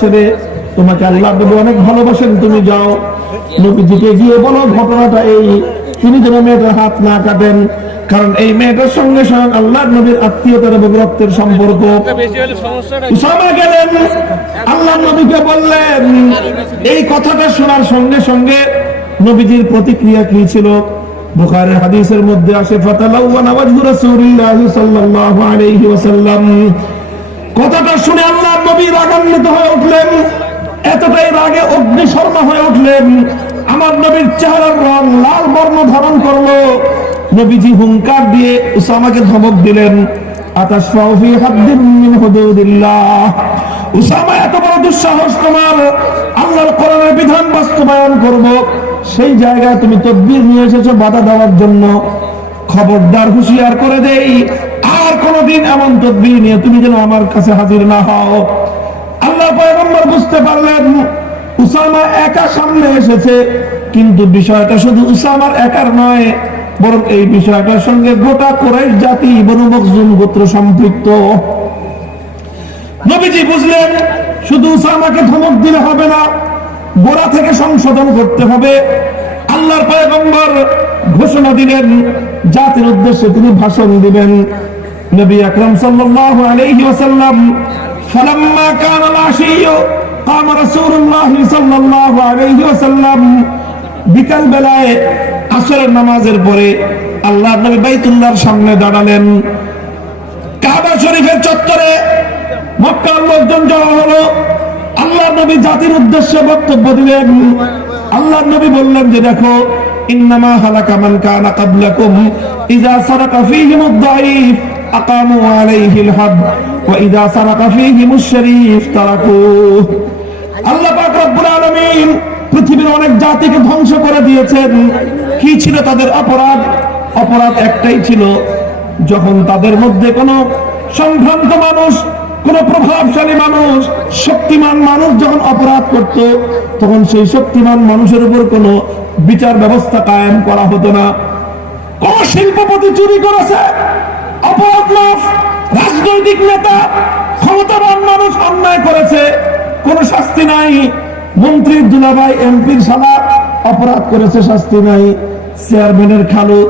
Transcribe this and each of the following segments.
ছেড়ে তোমাকে আল্লাহ নবী অনেক ভালোবাসেন, তুমি যাও। নবীজিকে গিয়ে বলো, ঘটনাটা এই। তিনি যেন মেয়েটার হাত না কাটেন, কারণ এই মেয়েটার সঙ্গে স্বয়ং আল্লাহ নবীর আত্মীয়তার এবং রক্তের সম্পর্ক। গেলেন, আল্লাহ নবীকে বললেন, এই কথাটা শোনার সঙ্গে সঙ্গে নবীজির প্রতিক্রিয়া কি ছিল? বুখারের হাদিসের মধ্যে আসে ফাতালাওয়ানা ওয়াজহু রাসূলিল্লাহি সাল্লাল্লাহু আলাইহি ওয়াসাল্লাম। কথাটা শুনে আল্লাহ নবী রাগান্বিত হয়ে উঠলেন। এতটাই রাগে অগ্নি অগ্নিশর্মা হয়ে উঠলেন। আমার নবীর চেহারার রং লাল বর্ণ ধারণ করল। নবীজি হুঙ্কার দিয়ে উসামাকে ধমক দিলেন। আতাশফাউ ফি হাদ্দিন হুদুদিল্লাহ। উসামা, এত বড় দুঃসাহস তোমার। আল্লাহর কোরআনের বিধান বাস্তবায়ন করব। সেই জায়গায় তুমি তদবির নিয়ে এসেছ বাধা দেওয়ার জন্য। খবরদার হুঁশিয়ার করে দেই। আর কোনদিন এমন তদবির নিয়ে তুমি যেন আমার কাছে হাজির না হও। আল্লাহ পয়গম্বর বুঝতে পারলেন, উসামা একা সামনে এসেছে, কিন্তু বিষয়টা শুধু উসামার একার নয়, বরং এই বিষয়টার সঙ্গে গোটা কোরাইশ জাতি, বনু মখজুম গোত্র সম্পৃক্ত। নবীজি বুঝলেন, শুধু উসামাকে ধমক দিলে হবে না, গোড়া থেকে সংশোধন করতে হবে। আল্লাহর পয়গম্বর ঘোষণা দিলেন, জাতির উদ্দেশ্যে তিনি ভাষণ দিবেন। নবী আকরাম সাল্লাল্লাহু আলাইহি ওয়াসাল্লাম ফালাম্মা কানা আল-আশিয়্যু قام رسول الله صلى الله عليه وسلم বিকাল বেলায় আসরের নামাজের পরে আল্লাহ নবী বাইতুল্লাহর সামনে দাঁড়ালেন কাবা শরীফের চত্বরে মক্কার লোকজন জড়ো হলো আল্লাহ নবী জাতির উদ্দেশ্যে বক্তব্য দিলেন আল্লাহ নবী বললেন যে দেখো ইন্নামা হালাকা মান কানা ক্বাবলাকুম ইযা সারাকা ফীহিম আদ-দাঈফ আলাইহি আল-হাদ ওয়া ইযা সারাকা ফীহিম আশ-শরীফ তারাকুহ আল্লাহ পাক রব্বুল আলামিন পৃথিবীর অনেক জাতিকে ধ্বংস করে দিয়েছেন। কি ছিল তাদের অপরাধ? অপরাধ একটাই ছিল যখন তাদের মধ্যে কোনো সম্ভ্রান্ত মানুষ, কোন প্রভাবশালী মানুষ, শক্তিমান মানুষ যখন অপরাধ করত, তখন সেই শক্তিমান মানুষের উপর কোনো বিচার ব্যবস্থা কায়েম করা হতো না। কোন শিল্পপতি চুরি করেছে অপরাধ মাফ রাজনৈতিক নেতা, ক্ষমতাবান মানুষ অন্যায় করেছে। কোনো শাস্তি নাই। মন্ত্রীর দুলাভাই এমপির শালা অপরাধ করেছে, শাস্তি নাই। চেয়ারম্যানের খালু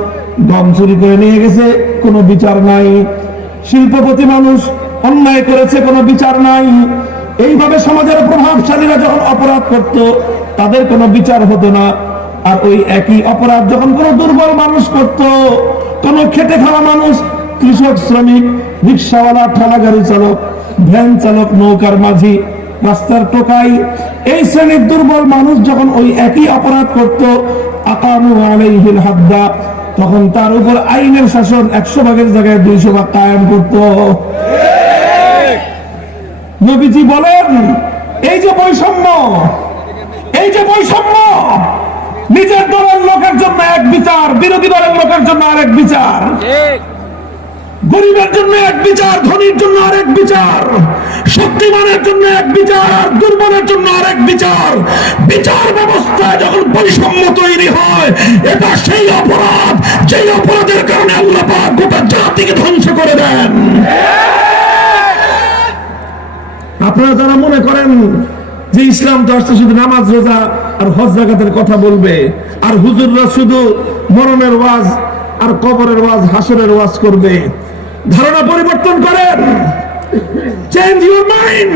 গম চুরি করে নিয়ে গেছে, কোনো বিচার নাই। শিল্পপতি মানুষ অন্যায় করেছে, কোনো বিচার নাই। এইভাবে সমাজের প্রভাবশালীরা যখন অপরাধ করত, তাদের কোনো বিচার হতো না। আর ওই একই অপরাধ যখন কোনো দুর্বল মানুষ করত, কোনো খেটে খাওয়া মানুষ কৃষক, শ্রমিক, রিক্সাওয়ালা ঠেলা গাড়ি চালক, ভ্যান চালক, নৌকার মাঝি রাস্তার টোকাই, এই শ্রেণির দুর্বল মানুষ যখন ওই একই অপরাধ করত, আকামু আলাইহিল তখন তার উপর আইনের শাসন একশো ভাগের জায়গায় দুইশো ভাগ কায়েম করত। নবীজি বলেন, এই যে বৈষম্য, এই যে বৈষম্য, নিজের দলের লোকের জন্য এক বিচার, বিরোধী দলের লোকের জন্য আরেক বিচার। গরিবের জন্য এক বিচার, ধনীর জন্য আরেক বিচার, শক্তিমানের জন্য এক বিচার, দুর্বলের জন্য আরেক বিচার। বিচার ব্যবস্থায় যখন বৈষম্য তৈরি হয়, এটা সেই অপরাধ, যেই অপরাধের কারণে আল্লাহ পাক গোটা জাতিকে ধ্বংস করে দেন। আপনারা যারা মনে করেন যে ইসলাম তো আসতে শুধু নামাজ, রোজা আর হজ জাকাতের কথা বলবে, আর হুজুররা শুধু মরণের ওয়াজ আর কবরের ওয়াজ, হাসরের ওয়াজ করবে ধারণা পরিবর্তন করেন। Change your mind